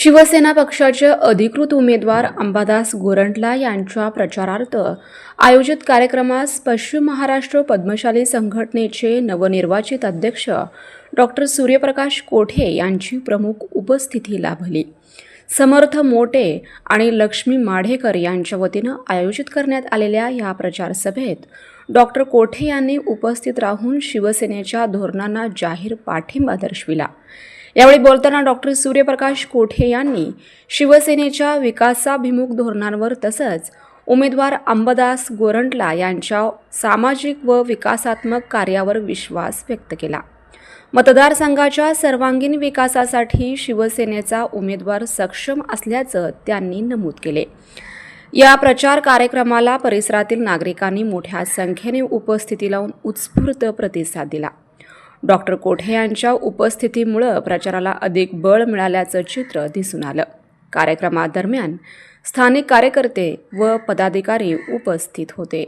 शिवसेना पक्षाचे अधिकृत उमेदवार अंबादास गोरंटला यांच्या प्रचारार्थ आयोजित कार्यक्रमास पश्चिम महाराष्ट्र पद्मशाली संघटनेचे नवनिर्वाचित अध्यक्ष डॉक्टर सूर्यप्रकाश कोठे यांची प्रमुख उपस्थिती लाभली. समर्थ मोटे आणि लक्ष्मी माढेकर यांच्या वतीनं आयोजित करण्यात आलेल्या या प्रचार सभेत डॉक्टर कोठे यांनी उपस्थित राहून शिवसेनेच्या धोरणांना जाहीर पाठिंबा दर्शविला. यावेळी बोलताना डॉक्टर सूर्यप्रकाश कोठे यांनी शिवसेनेच्या विकासाभिमुख धोरणांवर तसंच उमेदवार अंबदास गोरंटला यांच्या सामाजिक व विकासात्मक कार्यावर विश्वास व्यक्त केला. मतदारसंघाच्या सर्वांगीण विकासासाठी शिवसेनेचा उमेदवार सक्षम असल्याचं त्यांनी नमूद केले. या प्रचार कार्यक्रमाला परिसरातील नागरिकांनी मोठ्या संख्येने उपस्थिती लावून उत्स्फूर्त प्रतिसाद दिला. डॉक्टर कोठे यांच्या उपस्थितीमुळं प्रचाराला अधिक बळ मिळाल्याचं चित्र दिसून आलं. कार्यक्रमादरम्यान स्थानिक कार्यकर्ते व पदाधिकारी उपस्थित होते.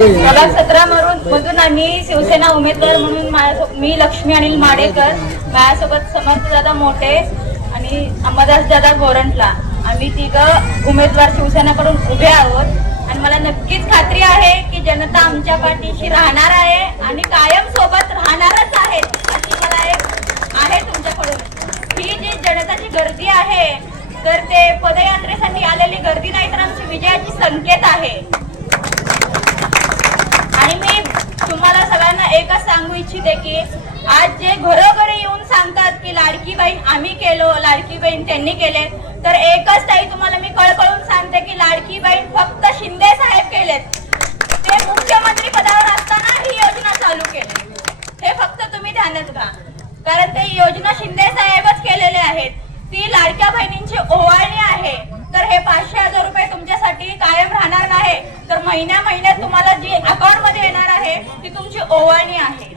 प्रभाग सतरा मधून आम्ही शिवसेना उमेदवार म्हणून मी लक्ष्मी अनिल माडेकर माझ्यासोबत समर्थ दादा मोठे आणि अंबादास दादा गोरंटला. आम्ही तिघं उमेदवार शिवसेनेकडून उभे आहोत. आणि मला नक्कीच खात्री आहे की जनता आमच्या पाठीशी राहणार आहे आणि कायम सोबत राहणारच आहे अशी मला एक आहे तुमच्याकडून. ही जी जनताची गर्दी आहे तर ते पदयात्रेसाठी आलेली गर्दी नाही तर आमची विजयाची संकेत आहे. आणि मी तुम्हाला सगळ्यांना एकच सांगू इच्छिते की आज जे घरोघरी येऊन सांगतात की लाडकी बहीण आम्ही केलो लाडकी बहीण त्यांनी केले. तर एकच ताई तुम्हाला मी कळकळून सांगते की लाडकी बहीण फक्त शिंदे साहेब केलेत. ते मुख्यमंत्री पदावर असताना ही योजना चालू केली. हे फक्त तुम्ही ध्यानात घ्या. कारण ते योजना शिंदे साहेबच केलेले आहेत. ती लाडक्या बहिणींची ओवाळणी आहे. तर हे पाचशे हजार रुपये तुमच्यासाठी कायम राहणार नाही. तर महिन्या महिन्यात तुम्हाला जी अकाउंटमध्ये येणार आहे ती तुमची ओवाळणी आहे.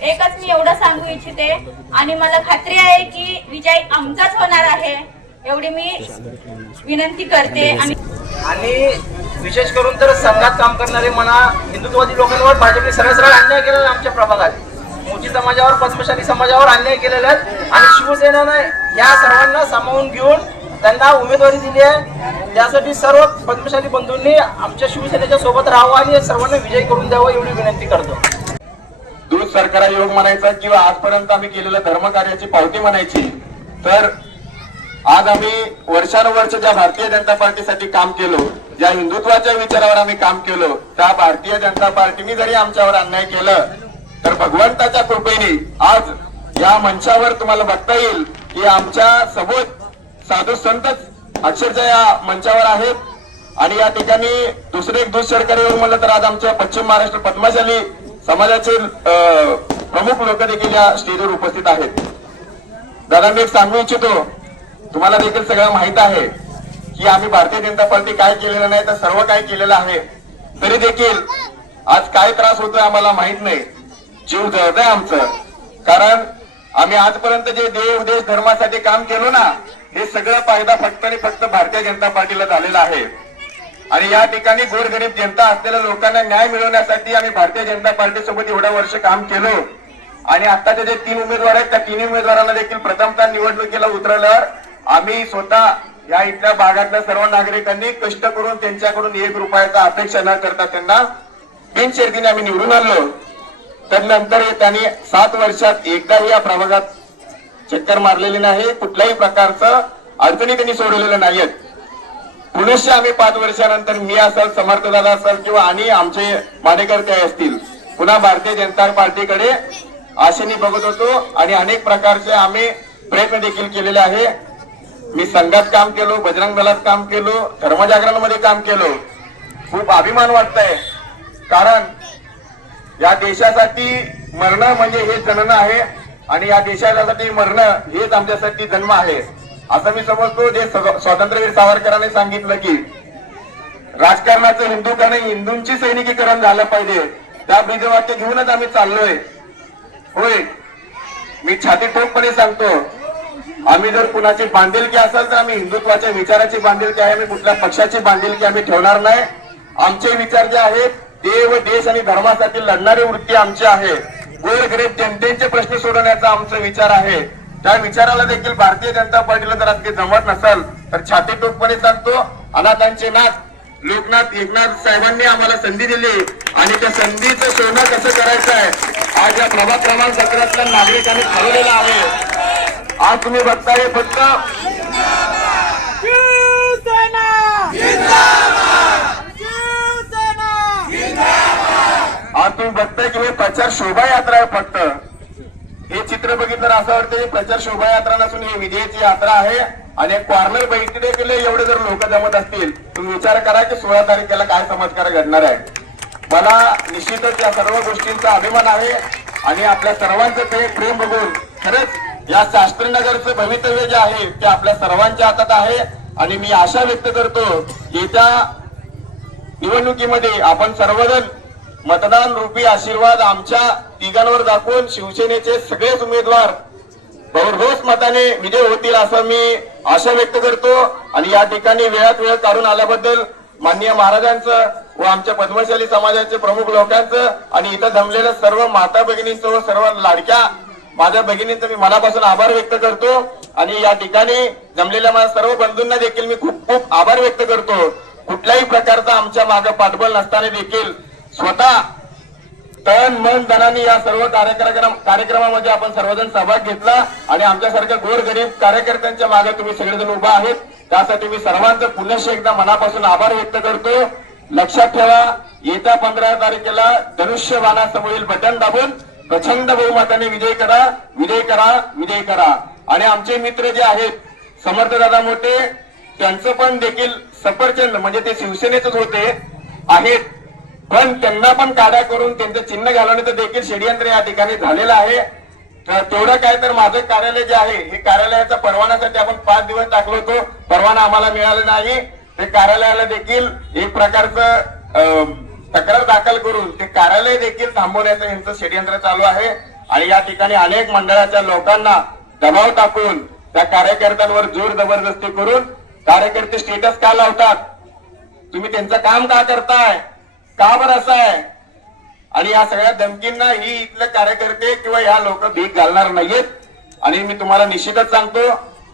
एकच मी एवढं सांगू इच्छिते. आणि मला खात्री आहे की विजय आमचाच होणार आहे एवढी मी विनंती करते. आणि आणि विशेष करून तर संघात काम करणारे म्हणा हिंदुत्ववादी लोकांवर भाजपने सरळ सरळ अन्याय केलेला आहे आमच्या प्रभागात. मोची समाजावर पद्मशाली समाजावर अन्याय केलेला आहे आणि शिवसेनेनं या सर्वांना सामावून घेऊन त्यांना उमेदवारी दिली आहे. त्यासाठी सर्व पद्मशाली बंधूंनी आमच्या शिवसेनेच्या सोबत राहावं आणि सर्वांना विजय करून द्यावं एवढी विनंती करतो. दूध सरकारा योग म्हणायचा किंवा आजपर्यंत आम्ही केलेल्या धर्मकार्याची पावती म्हणायची तर आज आम्ही वर्षानुवर्ष ज्या भारतीय जनता पार्टीसाठी काम केलो ज्या हिंदुत्वाच्या विचारावर आम्ही काम केलो त्या भारतीय जनता पार्टीने जरी आमच्यावर अन्याय केलं तर भगवंताच्या कृपेने आज या मंचावर तुम्हाला बघता येईल की आमच्यासोबत साधू संतच अक्षरशः या मंचावर आहेत. आणि या ठिकाणी दुसरे एक दूध सरकारी योग म्हणलं तर आज आमच्या पश्चिम महाराष्ट्र पद्मशाली समाजाचे प्रमुख लोक देखील या स्टेजवर उपस्थित आहेत. दादा मी एक सांगू इच्छितो तुम्हाला देखील सगळं माहीत आहे की आम्ही भारतीय जनता पार्टी काय केलेलं नाही तर सर्व काय केलेलं आहे. तरी देखील आज काय त्रास होतोय आम्हाला माहीत नाही. जीव जळतंय आमचं. कारण आम्ही आजपर्यंत जे देव देश धर्मासाठी काम केलो ना हे सगळं फायदा फक्त आणि फक्त भारतीय जनता पार्टीला झालेला आहे. आणि या ठिकाणी गोरगरीब जनता असलेल्या लोकांना न्याय मिळवण्यासाठी आम्ही भारतीय जनता पार्टी सोबत एवढ्या वर्ष काम केलो. आणि आताचे जे तीन उमेदवार आहेत त्या तिन्ही उमेदवारांना देखील प्रथमता निवडणुकीला उतरल्यावर आम्ही स्वतः या इथल्या भागातल्या सर्व नागरिकांनी कष्ट करून त्यांच्याकडून एक रुपयाचा अपेक्षा न करता त्यांना बिनशर्तीने आम्ही निवडून आणलो. तर नंतर त्यांनी सात वर्षात एकदाही या प्रभागात चक्कर मारलेली नाही. कुठल्याही प्रकारचं अडचणी त्यांनी सोडवलेल्या नाहीयेत. पुनश्च आम्ही पाच वर्षानंतर मी असाल समर्थ दादा असाल किंवा आणि आमचे माडेकर काय असतील पुन्हा भारतीय जनता पार्टीकडे आशेने बघत होतो आणि अनेक प्रकारचे आम्ही प्रयत्न देखील केलेले आहे. मी संघात काम केलो बजरंग दलात काम केलो धर्मजागरणमध्ये काम केलो. खूप अभिमान वाटतंय. कारण या देशासाठी मरणं म्हणजे हे जन्म आहे आणि या देशासाठी मरणं हेच आमच्यासाठी जन्म आहे. असं मी समजतो जे स्वातंत्र्यवीर सावरकरांनी सांगितलं की राजकारणाचं हिंदूकरण हिंदूंची सैनिकीकरण झालं पाहिजे. त्या ब्रीजवाक्य घेऊनच आम्ही चाललोय. होय मी छाती ठोकपणे सांगतो आम्ही जर कुणाची बांधिलकी असेल तर आम्ही हिंदुत्वाच्या विचाराची बांधिलकी आहे आम्ही कुठल्या पक्षाची बांधिलकी आम्ही ठेवणार नाही. आमचे विचार जे आहेत देव देश आणि धर्मासाठी लढणारी वृत्ती आमची आहे. गोरगरीब जनतेचे प्रश्न सोडवण्याचा आमचा विचार आहे. त्या विचाराला देखील भारतीय जनता पार्टीला जर अगदी जमत नसेल तर छाती टोकपणे सांगतो अनाथांचे नाथ लोकनाथ एकनाथ साहेबांनी आम्हाला संधी दिली. आणि त्या संधीचं सोनं कसं करायचं आहे आज या प्रभाग क्रमांक सतरातल्या नागरिकांनी ठरवलेलं आहे. आज तुम्ही बघताय फक्त आज तुम्ही बघताय की हे प्रचार शोभायात्रा आहे फक्त. हे चित्र बघितलं तर असं वाटतं प्रचार शोभायात्रा नसून ही विजयाची यात्रा आहे. आणि कॉर्नर बैठकी केले एवढे जर लोक जमत असतील तुम्ही विचार करा की सोळा तारखेला काय चमत्कार घडणार आहे. मला निश्चितच या सर्व गोष्टींचा अभिमान आहे आणि आपल्या सर्वांचं ते प्रेम बघून खरंच या शास्त्रीनगरचं भवितव्य जे आहे ते आपल्या सर्वांच्या हातात आहे. आणि मी आशा व्यक्त करतो येत्या निवडणुकीमध्ये आपण सर्वजण मतदान रूपी आशीर्वाद आमच्या तिघांवर दाखवून शिवसेनेचे सगळेच उमेदवार भरघोस मताने विजय होतील असं मी आशा व्यक्त करतो. आणि या ठिकाणी वेळात वेळ काढून आल्याबद्दल माननीय महाराजांचं व आमच्या पद्मशाली समाजाचे प्रमुख लोकांचं आणि इथं जमलेल्या सर्व माता भगिनींचं व सर्व लाडक्या माझ्या भगिनींचं मी मनापासून आभार व्यक्त करतो. आणि या ठिकाणी जमलेल्या माझ्या सर्व बंधूंना देखील मी खूप खूप आभार व्यक्त करतो. कुठल्याही प्रकारचा आमच्या मागे पाठबळ नसताना देखील स्वतः तन मन धनाने या सर्व कार्यक्रम कार्यक्रमामध्ये आपण सर्वजण सहभाग घेतला आणि आमच्यासारख्या गोरगरीब कार्यकर्त्यांच्या मागे तुम्ही सगळेजण उभा आहेत. त्यासाठी मी सर्वांचं पुनश्च एकदा मनापासून आभार व्यक्त करतो. लक्षात ठेवा येत्या पंधरा तारखेला धनुष्य बाणासमोरील बटन दाबून प्रचंड बहुमताने विजय करा विजय करा विजय करा. आणि आमचे मित्र जे आहेत समर्थ दादा मोठे त्यांचं पण देखील सफरचंद म्हणजे ते शिवसेनेचंच होते आहेत. पण त्यांना पण काड्या करून त्यांचं चिन्ह घालवण्याचं देखील षडयंत्र या ठिकाणी झालेलं आहे. तेवढं काय तर माझं कार्यालय जे आहे हे कार्यालयाचा परवान्यासाठी आपण पाच दिवस टाकलो होतो. परवाना आम्हाला मिळाला नाही. ते कार्यालयाला देखील एक प्रकारचं तक्रार दाखल करून ते कार्यालय देखील थांबवण्याचं यांचं षडयंत्र चालू आहे. आणि या ठिकाणी अनेक मंडळाच्या लोकांना दबाव टाकून त्या कार्यकर्त्यांवर जोर जबरदस्ती करून कार्यकर्ते स्टेटस का लावतात? तुम्ही त्यांचं काम का करताय? का बरं असं आहे? आणि या सगळ्या धमकींना ही इथले कार्यकर्ते किंवा ह्या लोक भीक घालणार नाहीयेत. आणि मी तुम्हाला निश्चितच सांगतो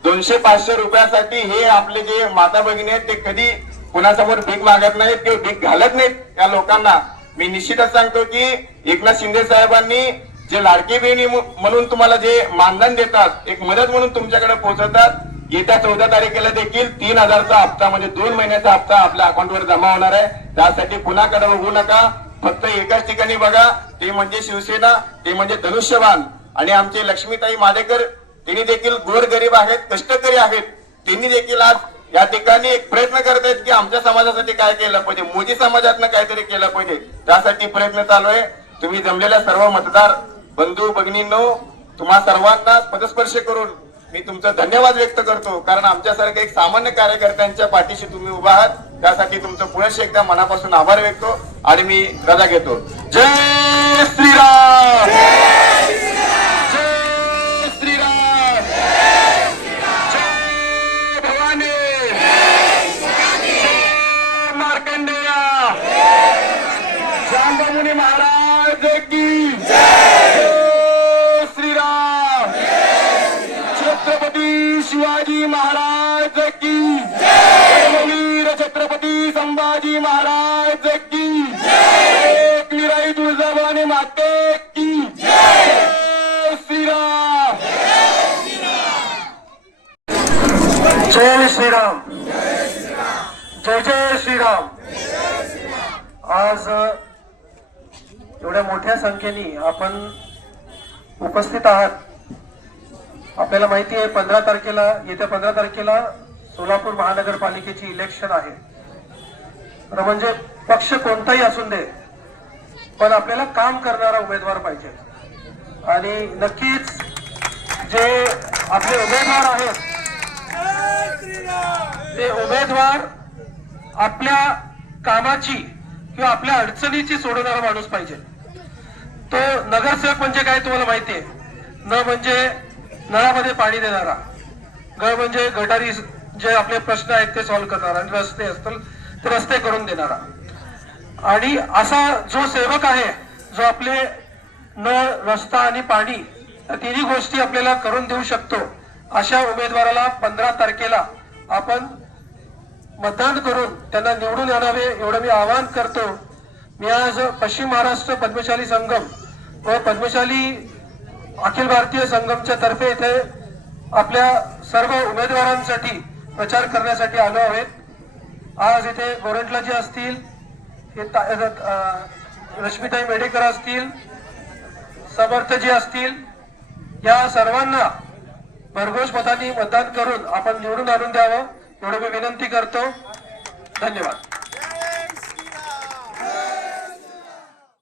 दोनशे पाचशे रुपयासाठी हे आपले जे माता भगिनी आहेत ते कधी कुणासमोर भीक मागत नाहीत किंवा भीक घालत नाहीत त्या लोकांना. मी निश्चितच सांगतो की एकनाथ शिंदे साहेबांनी जे लाडकी बहिणी म्हणून तुम्हाला जे मानधन देतात एक मदत म्हणून तुमच्याकडे पोहोचवतात येत्या चौदा तारखेला देखील तीन हजारचा हप्ता म्हणजे दोन महिन्याचा हप्ता आपल्या अकाउंटवर जमा होणार आहे. त्यासाठी कुणाकडे बघू नका. फक्त एकाच ठिकाणी बघा. ते म्हणजे शिवसेना ते म्हणजे धनुष्यबाण आणि आमचे लक्ष्मीताई माडेकर त्यांनी देखील गोरगरीब आहेत कष्टकरी आहेत. त्यांनी देखील आज या ठिकाणी एक प्रयत्न करत आहेत की आमच्या समाजासाठी काय केलं पाहिजे मोदी समाजातनं काहीतरी केलं पाहिजे. त्यासाठी प्रयत्न चालू आहे. तुम्ही जमलेल्या सर्व मतदार बंधू भगिनींनो तुम्हा सर्वांना पदस्पर्श करून मी तुमचा धन्यवाद व्यक्त करतो. कारण आमच्यासारख्या एक सामान्य कार्यकर्त्यांच्या पाठीशी तुम्ही उभा आहात. त्यासाठी तुमचं पुनश्च एकदा मनापासून आभार व्यक्त आणि मी रजा घेतो जय श्रीराम जय श्रीराम जय भवानी जय मार्कंडेया महाराज की जय श्रीराम छत्रपती शिवाजी महाराज की धर्मवीर छत्रपती शिवाजी महाराज की एक निराई तुळजाभवानी माते की जय! श्रीराम! जय श्रीराम! जय जय श्रीराम! आज एवढ्या मोठ्या संख्येने आपण उपस्थित आहात. आपल्याला माहिती आहे पंधरा तारखेला येत्या पंधरा तारखेला सोलापूर महानगरपालिकेची इलेक्शन आहे. म्हणजे पक्ष कोणताही असून दे पण आपल्याला काम करणारा उमेदवार पाहिजे. आणि नक्कीच जे आपले उमेदवार आहेत ते उमेदवार आपल्या कामाची किंवा आपल्या अडचणीची सोडवणारा माणूस पाहिजे. तो नगरसेवक म्हणजे काय तुम्हाला माहिती आहे न म्हणजे नळामध्ये पाणी देणारा ग म्हणजे गटारी जे आपले प्रश्न आहेत ते सॉल्व्ह करणारा आणि रस्ते असतील रस्ते करून देणारा. आणि असा जो सेवक आहे जो आपले नळ रस्ता आणि पाणी तिन्ही गोष्टी आपल्याला करून देऊ शकतो अशा उमेदवाराला पंधरा तारखेला आपण मतदान करून त्यांना निवडून आणावे एवढं मी आवाहन करतो. मी आज पश्चिम महाराष्ट्र पद्मशाली संगम व पद्मशाली अखिल भारतीय संगमच्या तर्फे इथे आपल्या सर्व उमेदवारांसाठी प्रचार करण्यासाठी आलो आहेत. आज इथे गोरंटला जे असतील रश्मीताई मेडेकर असतील समर्थजी असतील या सर्वांना भरघोष मतांनी मतदान करून आपण निवडून आणून द्यावं एवढं मी विनंती करतो. धन्यवाद.